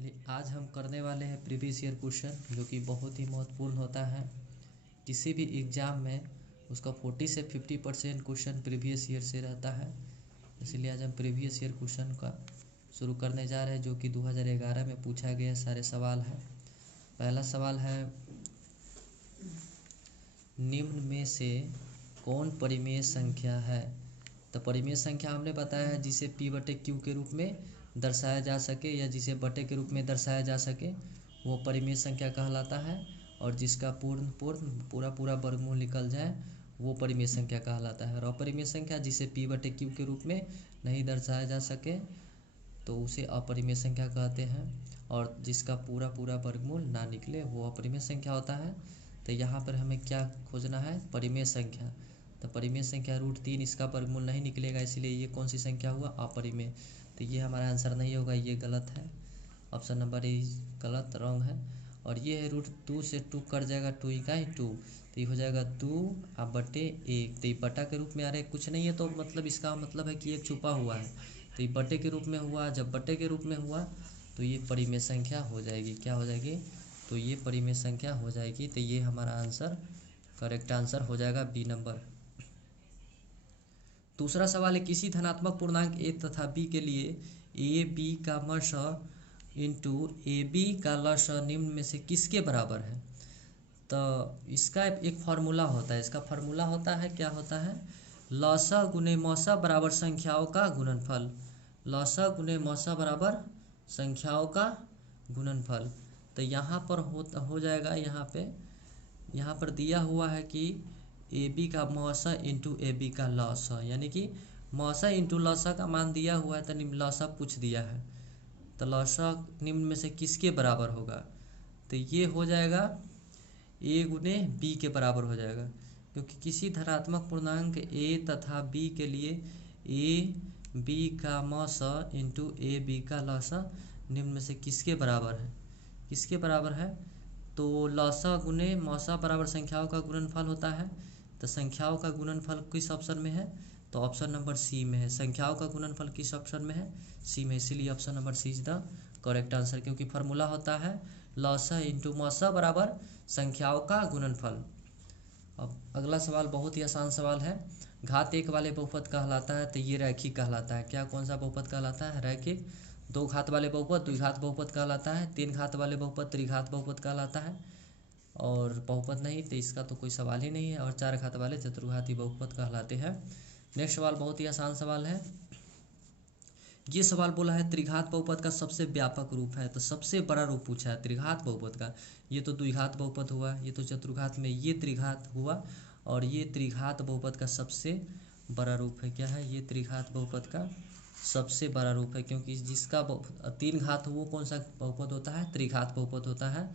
चलिए आज हम करने वाले हैं प्रीवियस ईयर क्वेश्चन, जो कि बहुत ही महत्वपूर्ण होता है। किसी भी एग्ज़ाम में उसका 40 से 50% क्वेश्चन प्रीवियस ईयर से रहता है। इसलिए आज हम प्रीवियस ईयर क्वेश्चन का शुरू करने जा रहे हैं, जो कि 2011 में पूछा गया सारे सवाल हैं। पहला सवाल है, निम्न में से कौन परिमेय संख्या है? तो परिमेय संख्या हमने बताया है जिसे P/Q के रूप में दर्शाया जा सके या जिसे बटे के रूप में दर्शाया जा सके, वो परिमेय संख्या कहलाता है। और जिसका पूरा वर्गमूल निकल जाए वो परिमेय संख्या कहलाता है। और अपरिमेय संख्या जिसे P/Q के रूप में नहीं दर्शाया जा सके तो उसे अपरिमेय संख्या कहते हैं। और जिसका पूरा वर्गमूल ना निकले वो अपरिमेय संख्या होता है। तो यहाँ पर हमें क्या खोजना है? परिमेय संख्या। तो परिमेय संख्या √3, इसका वर्गमूल नहीं निकलेगा, इसलिए ये कौन सी संख्या हुआ? अपरिमेय। तो ये हमारा आंसर नहीं होगा, ये गलत है। ऑप्शन नंबर ए गलत, रॉन्ग है। और ये है √2 से 2 कट जाएगा, 2 इकाई 2, तो ये हो जाएगा 2/1। तो ये बटा के रूप में आ रहा है, कुछ नहीं है तो मतलब इसका मतलब है कि एक छुपा हुआ है। तो ये बटे के रूप में हुआ, जब बटे के रूप में हुआ तो ये परिमेय संख्या हो जाएगी। क्या हो जाएगी? तो ये परिमेय संख्या हो जाएगी। तो ये हमारा आंसर, करेक्ट आंसर हो जाएगा बी नंबर। दूसरा सवाल है, किसी धनात्मक पूर्णांक a तथा b के लिए a b का मश इंटू ए बी का लश निम्न में से किसके बराबर है? तो इसका एक फार्मूला होता है। इसका फार्मूला होता है, क्या होता है? लसा गुने मौसा बराबर संख्याओं का गुणनफल। लसा गुने मौसा बराबर संख्याओं का गुणनफल। तो यहाँ पर हो जाएगा, यहाँ पर दिया हुआ है कि ए बी का मौसा इंटू ए बी का लसा, यानी कि मौसा इंटू लसा का मान दिया हुआ है, तो लसा पूछ दिया है। तो लसा निम्न में से किसके बराबर होगा? तो ये हो जाएगा a गुने b के बराबर हो जाएगा, क्योंकि किसी धनात्मक पूर्णांक a तथा b के लिए a b का मौसा इंटू ए बी का लसा निम्न में से किसके बराबर है? किसके बराबर है? तो लसा गुने मौसा बराबर संख्याओं का गुणनफल होता है। तो संख्याओं का गुणनफल किस ऑप्शन में है? तो ऑप्शन नंबर सी में है। संख्याओं का गुणनफल किस ऑप्शन में है? सी में। इसीलिए option number C is the correct answer, क्योंकि फार्मूला होता है लसा इंटू मौसा बराबर संख्याओं का गुणनफल। अब अगला सवाल बहुत ही आसान सवाल है। घात 1 वाले बहुपद कहलाता है, तो ये रैखिक कहलाता है। क्या, कौन सा बहुपद कहलाता है? रैखिक। 2 घात वाले बहुपद द्विघात बहुपद कहलाता है। 3 घात वाले बहुपद त्रिघात बहुपद कहलाता है। और बहुपद नहीं तो इसका तो कोई सवाल ही नहीं है। और 4 घात वाले चतुर्घाती बहुपद कहलाते हैं। नेक्स्ट सवाल बहुत ही आसान सवाल है। ये सवाल बोला है त्रिघात बहुपद का सबसे व्यापक रूप है, तो सबसे बड़ा रूप पूछा है त्रिघात बहुपद का। ये तो द्विघात बहुपद हुआ, ये तो चतुर्घात में ये त्रिघात हुआ, और ये त्रिघात बहुपद का सबसे बड़ा रूप है। क्या है? ये त्रिघात बहुपद का सबसे बड़ा रूप है, क्योंकि जिसका 3 घात हो वो कौन सा बहुपद होता है? त्रिघात बहुपद होता है।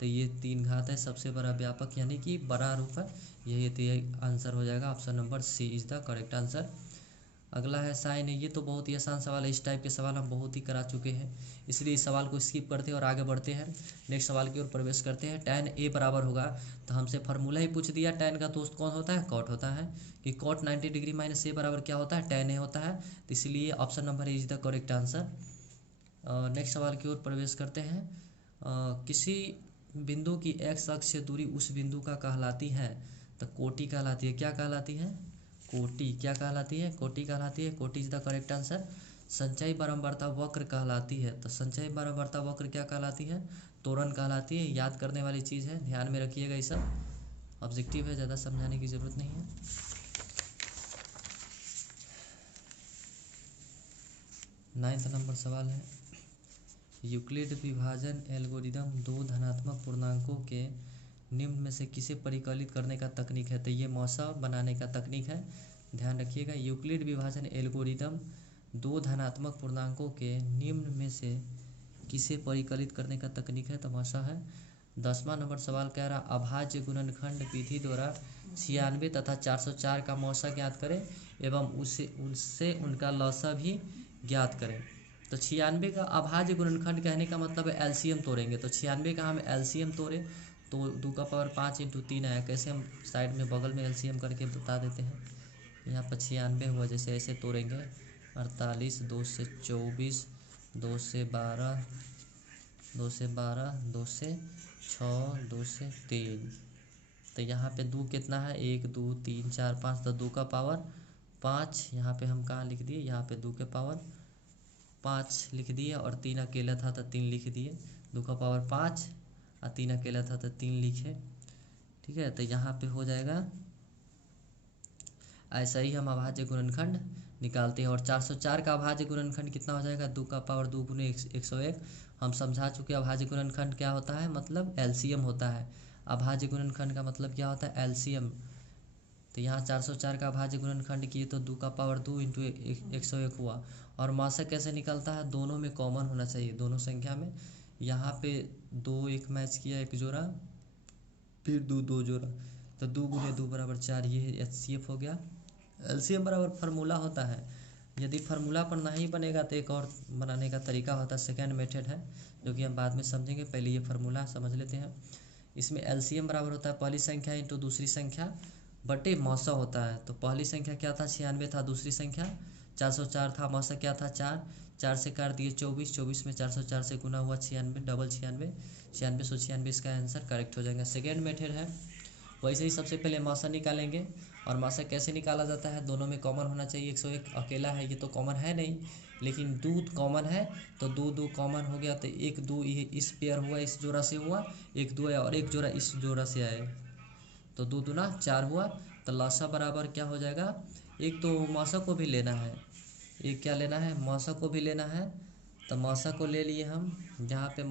तो ये 3 घात है, सबसे बड़ा व्यापक यानी कि बड़ा रूप है। यही आंसर हो जाएगा, option number C is the correct answer. अगला है साइन। ये तो बहुत ही आसान सवाल है। इस टाइप के सवाल हम बहुत ही करा चुके हैं, इसलिए इस सवाल को स्किप करते हैं और आगे बढ़ते हैं। नेक्स्ट सवाल की ओर प्रवेश करते हैं। tan a बराबर होगा, तो हमसे फार्मूला ही पूछ दिया। tan का दोस्त कौन होता है? कॉट होता है। कि कॉट 90 डिग्री माइनस a बराबर क्या होता है? tan a होता है। तो इसलिए option number is the correct answer. Next सवाल की ओर प्रवेश करते हैं। किसी बिंदु की x अक्ष से दूरी उस बिंदु का कहलाती है, तो कोटि कहलाती है। क्या कहलाती है? कोटि। क्या कहलाती है? कोटि कहलाती है। कोटि इज द करेक्ट आंसर। संचयी बारंबारता वक्र कहलाती है, तो संचयी बारंबारता वक्र क्या कहलाती है? त्वरण कहलाती है। याद करने वाली चीज़ है, ध्यान में रखिएगा। ये सब ऑब्जेक्टिव है, ज़्यादा समझाने की ज़रूरत नहीं है। 9th नंबर सवाल है, यूक्लिड विभाजन एल्गोरिदम 2 धनात्मक पूर्णांकों के निम्न में से किसे परिकलित करने का तकनीक है? तो ये मौसा बनाने का तकनीक है, ध्यान रखिएगा। यूक्लिड विभाजन एल्गोरिदम 2 धनात्मक पूर्णांकों के निम्न में से किसे परिकलित करने का तकनीक है? तो मौसा है। 10वां नंबर सवाल कह रहा, अभाज्य गुणनखंड विधि द्वारा 96 तथा 404 का मौसा ज्ञात करें एवं उससे उनका लौसा भी ज्ञात करें। तो 96 का अभाज्य गुणनखंड कहने का मतलब है एलसीएम तोड़ेंगे। तो 96 का हम एलसीएम तोड़े तो 2 का पावर 5 इंटू 3 आया। कैसे? हम साइड में बगल में एलसीएम करके बता देते हैं। यहाँ पर 96 हुआ, जैसे ऐसे तोड़ेंगे 48, 2 से 24, 2 से 12, 2 से 12, 2 से 6, 2 से 3। तो यहाँ पे 2 कितना है, 1 2 3 4 5, तो 2 का पावर 5। यहाँ पे हम कहाँ लिख दिए, यहाँ पे 2 के पावर 5 लिख दिए, और 3 अकेला था तो 3 लिख दिए। 2 का पावर 5 और 3 अकेला था तो 3 लिखे। ठीक है, तो यहाँ पे हो जाएगा। ऐसा ही हम अभाज्य गुणनखंड निकालते हैं। और 404 का अभाज्य गुणनखंड कितना हो जाएगा, 2 का पावर 2 गुने 101। हम समझा चुके अभाज्य गुणनखंड क्या होता है, मतलब एलसीएम होता है। अभाज्य गुणनखंड का मतलब क्या होता है, एलसीएम। तो यहाँ 404 का अभाज्य गुणनखंड किए तो 2 का पावर 2 इंटू 101 हुआ। और मासक कैसे निकलता है, दोनों में कॉमन होना चाहिए, दोनों संख्या में। यहाँ पे 2 एक मैच किया, एक जोड़ा, फिर 2 2 जोड़ा, तो 2 गुने 2 बराबर 4, ये HCF हो गया। एलसीएम बराबर फार्मूला होता है। यदि फार्मूला पर नहीं बनेगा तो एक और बनाने का तरीका होता है, सेकेंड मेथड है, जो कि हम बाद में समझेंगे। पहले ये फार्मूला समझ लेते हैं। इसमें एलसीएम बराबर होता है पहली संख्या इंटू दूसरी संख्या बटे मौसा होता है। तो पहली संख्या क्या था, 96 था, दूसरी संख्या 404 था, मौसा क्या था 4, 4 से काट दिए 24, 24 में 404 से गुना हुआ 96, डबल 96, 9696, इसका आंसर करेक्ट हो जाएगा। सेकेंड मेथड है, वैसे ही सबसे पहले मौसा निकालेंगे। और मौसा कैसे निकाला जाता है, दोनों में कॉमन होना चाहिए। 101 अकेला है, ये तो कॉमन है नहीं, लेकिन 2 कॉमन है, तो 2 2 कॉमन हो गया, तो 1 2 ये इस पेयर हुआ, इस जोड़ा से हुआ, 1 2 आया, और एक जोड़ा इस जोड़ा से आए, तो 2 दूना 4 हुआ। तो लसा बराबर क्या हो जाएगा, एक तो मौसा को भी लेना है, एक क्या लेना है, मौसा को भी लेना है। तो मौसा को ले लिए हम, यहाँ पे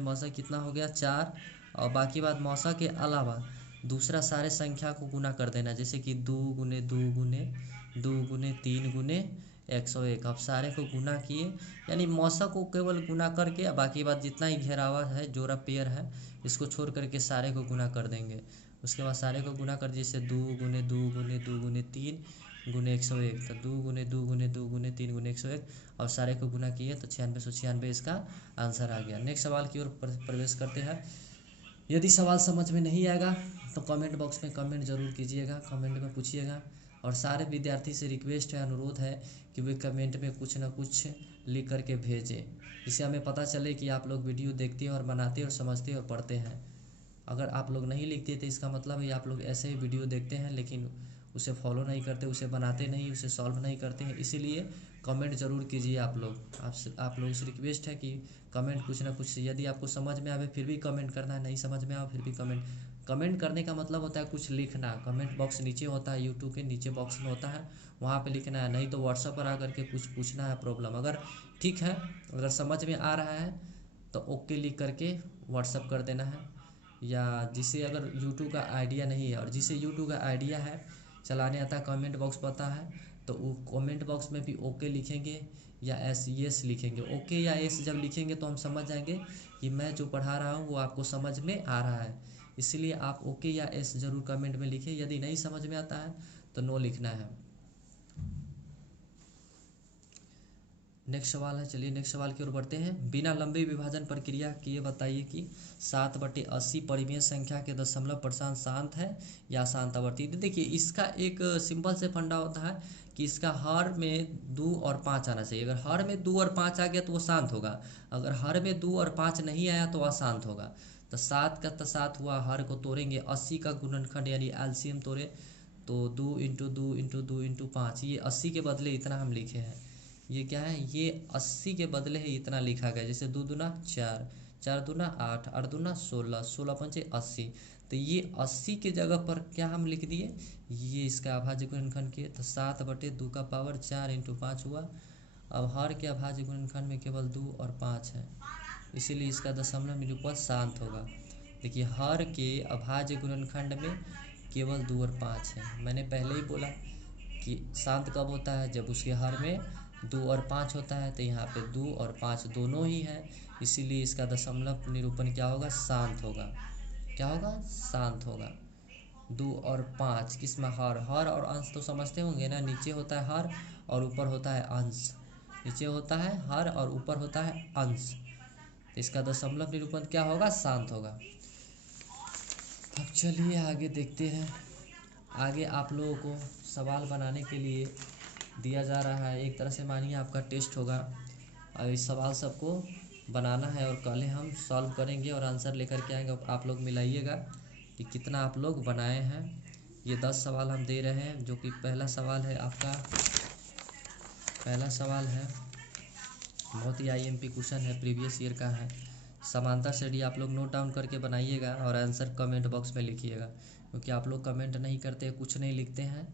मौसा कितना हो गया 4। और बाकी बात मौसा के अलावा दूसरा सारे संख्या को गुना कर देना, जैसे कि 2 गुने 2 गुने 2 गुने 3 गुने 101। अब सारे को गुना किए, यानी मौसा को केवल गुना करके, बाकी बात जितना ही घेरावा है, जोड़ा पेयर है, इसको छोड़ करके सारे को गुना कर देंगे। उसके बाद सारे को गुना कर, जैसे 2 गुने 2 गुने 2 गुने 3 गुने 101, तो 2 गुने 2 गुने 2 गुने 3 गुने 101, और सारे को गुना किए तो 9696 इसका आंसर आ गया। नेक्स्ट सवाल की ओर प्रवेश करते हैं। यदि सवाल समझ में नहीं आएगा तो कमेंट बॉक्स में कमेंट जरूर कीजिएगा, कमेंट में पूछिएगा। और सारे विद्यार्थी से रिक्वेस्ट है, अनुरोध है कि वे कमेंट में कुछ ना कुछ लिख करके भेजें, इससे हमें पता चले कि आप लोग वीडियो देखते हैं और बनाते और समझते और पढ़ते हैं। अगर आप लोग नहीं लिखते तो इसका मतलब है आप लोग ऐसे ही वीडियो देखते हैं, लेकिन उसे फॉलो नहीं करते, उसे बनाते नहीं, उसे सॉल्व नहीं करते हैं। इसीलिए कमेंट ज़रूर कीजिए आप लोग। आप लोगों से रिक्वेस्ट है कि कमेंट कुछ ना कुछ, यदि आपको समझ में आवे फिर भी कमेंट करना है, नहीं समझ में आवे फिर भी कमेंट करने का मतलब होता है कुछ लिखना। कमेंट बॉक्स नीचे होता है, यूट्यूब के नीचे बॉक्स में होता है, वहाँ पे लिखना है। नहीं तो व्हाट्सएप पर आकर के कुछ पूछना है प्रॉब्लम। अगर ठीक है, अगर समझ में आ रहा है तो ओके लिख करके व्हाट्सएप कर देना है। या जिसे अगर यूट्यूब का आइडिया नहीं है, और जिसे यूट्यूब का आइडिया है, चलाने आता है, कमेंट बॉक्स पता है, तो वो कमेंट बॉक्स में भी ओके लिखेंगे या यस लिखेंगे। ओके या यस जब लिखेंगे तो हम समझ जाएंगे कि मैं जो पढ़ा रहा हूँ वो आपको समझ में आ रहा है। इसलिए आप ओके या यस ज़रूर कमेंट में लिखें। यदि नहीं समझ में आता है तो नो लिखना है। नेक्स्ट सवाल है, चलिए नेक्स्ट सवाल की ओर बढ़ते हैं। बिना लंबी विभाजन प्रक्रिया किए बताइए कि 7/80 परिमेय संख्या के दशमलव प्रशांत शांत है या शांत आवर्ती। देखिए इसका एक सिंपल से फंडा होता है कि इसका हर में 2 और 5 आना चाहिए। अगर हर में 2 और 5 आ गया तो वो शांत होगा, अगर हर में 2 और 5 नहीं आया तो अशांत होगा। तो 7 का तो 7 हुआ, हर को तोड़ेंगे, 80 का गुणनखंड यानी एलसीएम तोड़े तो 2 इंटू 2 इंटू 2 इंटू 5, ये 80 के बदले इतना हम लिखे हैं। ये क्या है, ये 80 के बदले है इतना लिखा गया। जैसे 2 दूना 4, 4 दूना 8, 8 दूना 16, 16 पंचे 80। तो ये 80 के जगह पर क्या हम लिख दिए, ये इसका अभाज्य गुणनखंड किए तो 7/2 का पावर 4 इंटू 5 हुआ। अब हर के अभाज्य गुणनखंड में केवल 2 और 5 है, इसीलिए इसका दशमलव निरूपण शांत होगा। देखिए हर के अभाज्य गुणनखंड में केवल 2 और 5 है। मैंने पहले ही बोला कि शांत कब होता है, जब उसके हर में 2 और 5 होता है। तो यहाँ पे 2 और 5 दोनों ही है, इसीलिए इसका दशमलव निरूपण क्या होगा, शांत होगा। क्या होगा, शांत होगा। 2 और 5 किसमें, हर और अंश तो समझते होंगे ना, नीचे होता है हर और ऊपर होता है अंश। नीचे होता है हर और ऊपर होता है अंश, तो इसका दशमलव निरूपण क्या होगा, शांत होगा। अब चलिए आगे देखते हैं। आगे आप लोगों को सवाल बनाने के लिए दिया जा रहा है, एक तरह से मानिए आपका टेस्ट होगा। अब इस सवाल सबको बनाना है और कल हम सॉल्व करेंगे और आंसर लेकर के आएंगे। आप लोग मिलाइएगा कि कितना आप लोग बनाए हैं। ये 10 सवाल हम दे रहे हैं, जो कि पहला सवाल है आपका, पहला सवाल है बहुत ही आईएमपी क्वेश्चन है, प्रीवियस ईयर का है। समांतर श्रेणी आप लोग नोट डाउन करके बनाइएगा और आंसर कमेंट बॉक्स में लिखिएगा, क्योंकि आप लोग कमेंट नहीं करते, कुछ नहीं लिखते हैं,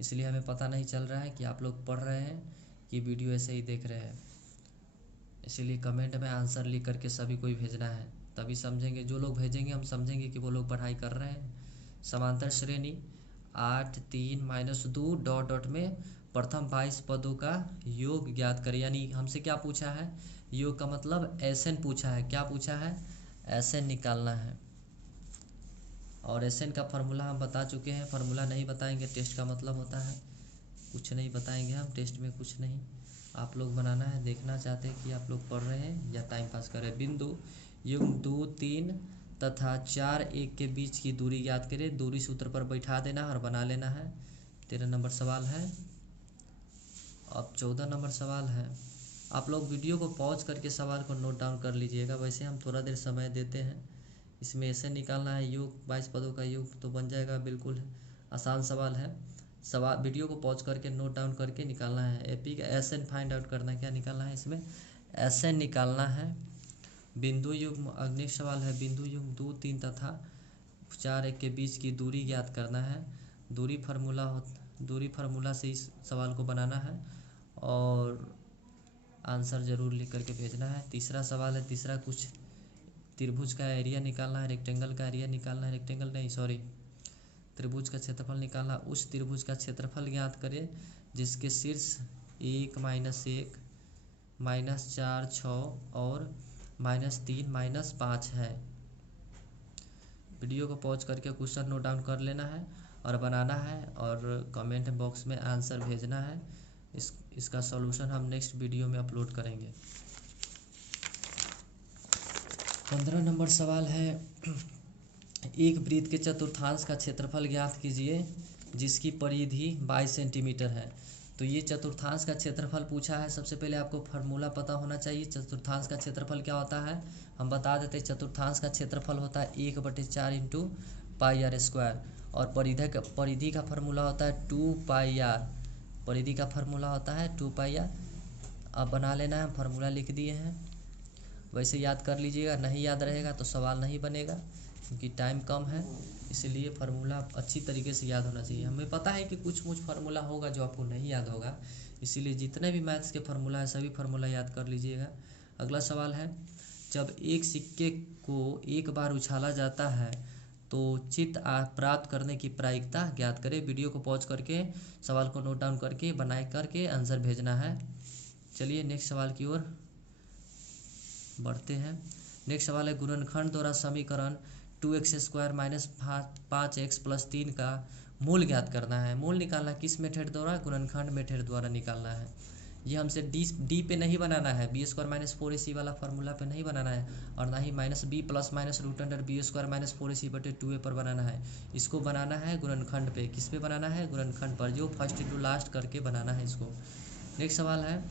इसलिए हमें पता नहीं चल रहा है कि आप लोग पढ़ रहे हैं कि वीडियो ऐसे ही देख रहे हैं। इसीलिए कमेंट में आंसर लिख करके सभी को भेजना है, तभी समझेंगे। जो लोग भेजेंगे हम समझेंगे कि वो लोग पढ़ाई कर रहे हैं। समांतर श्रेणी 8 3 -2 डॉट डॉट में प्रथम 22 पदों का योग ज्ञात करें। यानी हमसे क्या पूछा है, योग का मतलब एसएन पूछा है। क्या पूछा है, एसएन निकालना है। और एसएन का फार्मूला हम बता चुके हैं, फार्मूला नहीं बताएंगे, टेस्ट का मतलब होता है कुछ नहीं बताएंगे हम, टेस्ट में कुछ नहीं। आप लोग बनाना है, देखना चाहते हैं कि आप लोग पढ़ रहे हैं या टाइम पास कर रहे हैं। बिंदु युग्म 2 3 तथा 4 1 के बीच की दूरी ज्ञात करें। दूरी सूत्र पर बैठा देना और बना लेना है। 13 नंबर सवाल है। अब 14 नंबर सवाल है। आप लोग वीडियो को पॉज करके सवाल को नोट डाउन कर लीजिएगा। वैसे हम थोड़ा देर समय देते हैं। इसमें ऐसे निकालना है योग 22 पदों का योग, तो बन जाएगा। बिल्कुल आसान सवाल है। सवाल वीडियो को पॉज करके नोट डाउन करके निकालना है। एपी का एसएन फाइंड आउट करना है। क्या निकालना है इसमें, एसएन निकालना है। बिंदु युग्म, अगले सवाल है बिंदु युग्म 2 3 तथा 4 1 के बीच की दूरी ज्ञात करना है। दूरी फार्मूला से इस सवाल को बनाना है और आंसर ज़रूर लिख करके भेजना है। तीसरा सवाल है, तीसरा कुछ त्रिभुज का एरिया निकालना है, रेक्टेंगल का एरिया निकालना है, रेक्टेंगल नहीं सॉरी त्रिभुज का क्षेत्रफल निकालना। उस त्रिभुज का क्षेत्रफल ज्ञात करें जिसके शीर्ष 1 -1 -4 6 और -3 -5 है। वीडियो को पॉज करके क्वेश्चन नोट डाउन कर लेना है और बनाना है और कमेंट बॉक्स में आंसर भेजना है। इसका सॉल्यूशन हम नेक्स्ट वीडियो में अपलोड करेंगे। 15 नंबर सवाल है, एक वृत्त के चतुर्थांश का क्षेत्रफल ज्ञात कीजिए जिसकी परिधि 22 सेंटीमीटर है। तो ये चतुर्थांश का क्षेत्रफल पूछा है। सबसे पहले आपको फार्मूला पता होना चाहिए। चतुर्थांश का क्षेत्रफल क्या होता है हम बता देते हैं। चतुर्थांश का क्षेत्रफल होता है 1/4 इंटू πr²। और परिधि का फार्मूला होता है 2πr। परिधि का फार्मूला होता है 2πr। अब बना लेना है, फार्मूला लिख दिए हैं। वैसे याद कर लीजिएगा, नहीं याद रहेगा तो सवाल नहीं बनेगा, क्योंकि टाइम कम है, इसलिए फार्मूला अच्छी तरीके से याद होना चाहिए। हमें पता है कि कुछ फार्मूला होगा जो आपको नहीं याद होगा, इसीलिए जितने भी मैथ्स के फार्मूला है सभी फार्मूला याद कर लीजिएगा। अगला सवाल है, जब एक सिक्के को एक बार उछाला जाता है तो चित्त प्राप्त करने की प्रायिकता ज्ञात करें। वीडियो को पॉज करके सवाल को नोट डाउन करके बनाए करके आंसर भेजना है। चलिए नेक्स्ट सवाल की ओर बढ़ते हैं। नेक्स्ट सवाल है, गुणनखंड द्वारा समीकरण 2x² - 5x + 3 का मूल ज्ञात करना है। मूल निकालना किस मेथड द्वारा, गुणनखंड मेथड द्वारा निकालना है। ये हमसे डी पे नहीं बनाना है, b² - 4ac वाला फार्मूला पे नहीं बनाना है, और ना ही -b + -√b² - 4ac/2a पर बनाना है। इसको बनाना है गुणनखंड पे। किस पे बनाना है, गुणनखंड पर, जो फर्स्ट टू लास्ट करके बनाना है इसको। नेक्स्ट सवाल है,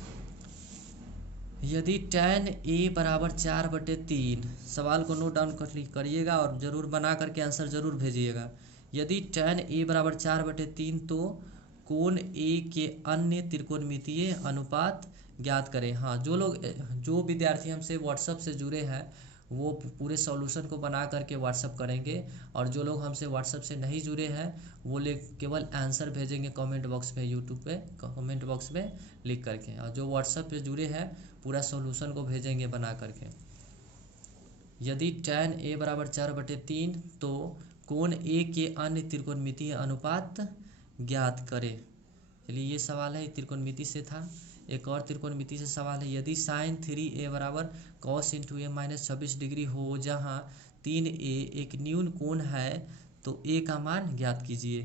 यदि tan a = 4/3, सवाल को नोट डाउन करिएगा और ज़रूर बना करके आंसर ज़रूर भेजिएगा। यदि tan a = 4/3 तो कोण a के अन्य त्रिकोणमितीय अनुपात ज्ञात करें। हाँ, जो विद्यार्थी हमसे व्हाट्सएप से जुड़े हैं वो पूरे सॉल्यूशन को बना करके व्हाट्सएप करेंगे, और जो लोग हमसे व्हाट्सएप से नहीं जुड़े हैं वो केवल आंसर भेजेंगे कमेंट बॉक्स में, यूट्यूब पे कमेंट बॉक्स में लिख करके, और जो व्हाट्सएप पे जुड़े हैं पूरा सॉल्यूशन को भेजेंगे बना करके। यदि tan a = 4/3 तो कोण a के अन्य त्रिकोणमितीय अनुपात ज्ञात करें। चलिए ये सवाल है त्रिकोणमिति से था। एक और त्रिकोणमिति से सवाल है, यदि sin 3a = cos × a - 26 degree हो, जहाँ 3a एक न्यून कोण है तो a का मान ज्ञात कीजिए।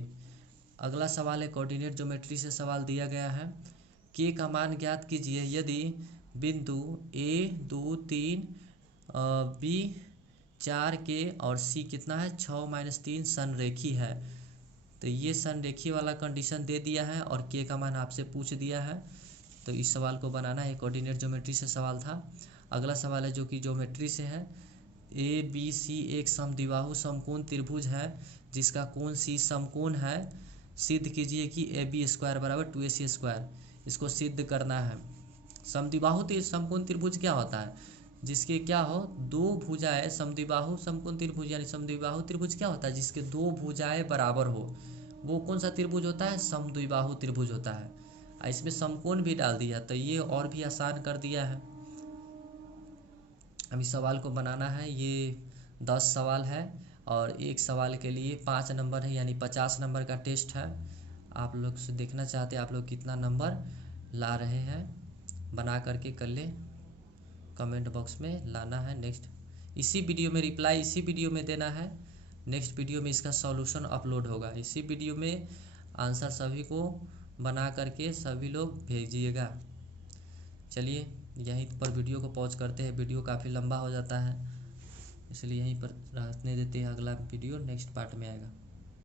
अगला सवाल है, कोऑर्डिनेट ज्योमेट्री से सवाल दिया गया है। k का मान ज्ञात कीजिए यदि बिंदु a 2 3 b 4k और c कितना है 6 - 3 संरेखी है। तो ये संरेखी वाला कंडीशन दे दिया है और k का मान आपसे पूछ दिया है। तो इस सवाल को बनाना है, कोऑर्डिनेट ज्योमेट्री से सवाल था। अगला सवाल है जो कि ज्योमेट्री से है। ए बी सी एक समद्विबाहु समकोण त्रिभुज है जिसका कोण सी समकोण है। सिद्ध कीजिए कि ए बी स्क्वायर बराबर 2ac स्क्वायर। इसको सिद्ध करना है। समद्विबाहु समकोण त्रिभुज क्या होता है? जिसके क्या हो, दो भुजाएं, समद्विबाहु समकोण त्रिभुज यानी समद्विबाहु त्रिभुज क्या होता है? जिसके दो भुजाएं बराबर हो, वो कौन सा त्रिभुज होता है? समद्विबाहु त्रिभुज होता है। इसमें समकोण भी डाल दिया तो ये और भी आसान कर दिया है। अब इस सवाल को बनाना है। ये 10 सवाल है और एक सवाल के लिए 5 नंबर है, यानी 50 नंबर का टेस्ट है। आप लोग से देखना चाहते हैं आप लोग कितना नंबर ला रहे हैं। बना करके कर ले, कमेंट बॉक्स में लाना है। नेक्स्ट इसी वीडियो में रिप्लाई इसी वीडियो में देना है। नेक्स्ट वीडियो में इसका सॉल्यूशन अपलोड होगा। इसी वीडियो में आंसर सभी को बना करके सभी लोग भेजिएगा। चलिए यहीं पर वीडियो को पॉज करते हैं, वीडियो काफ़ी लंबा हो जाता है, इसलिए यहीं पर रहने देते हैं। अगला वीडियो नेक्स्ट पार्ट में आएगा।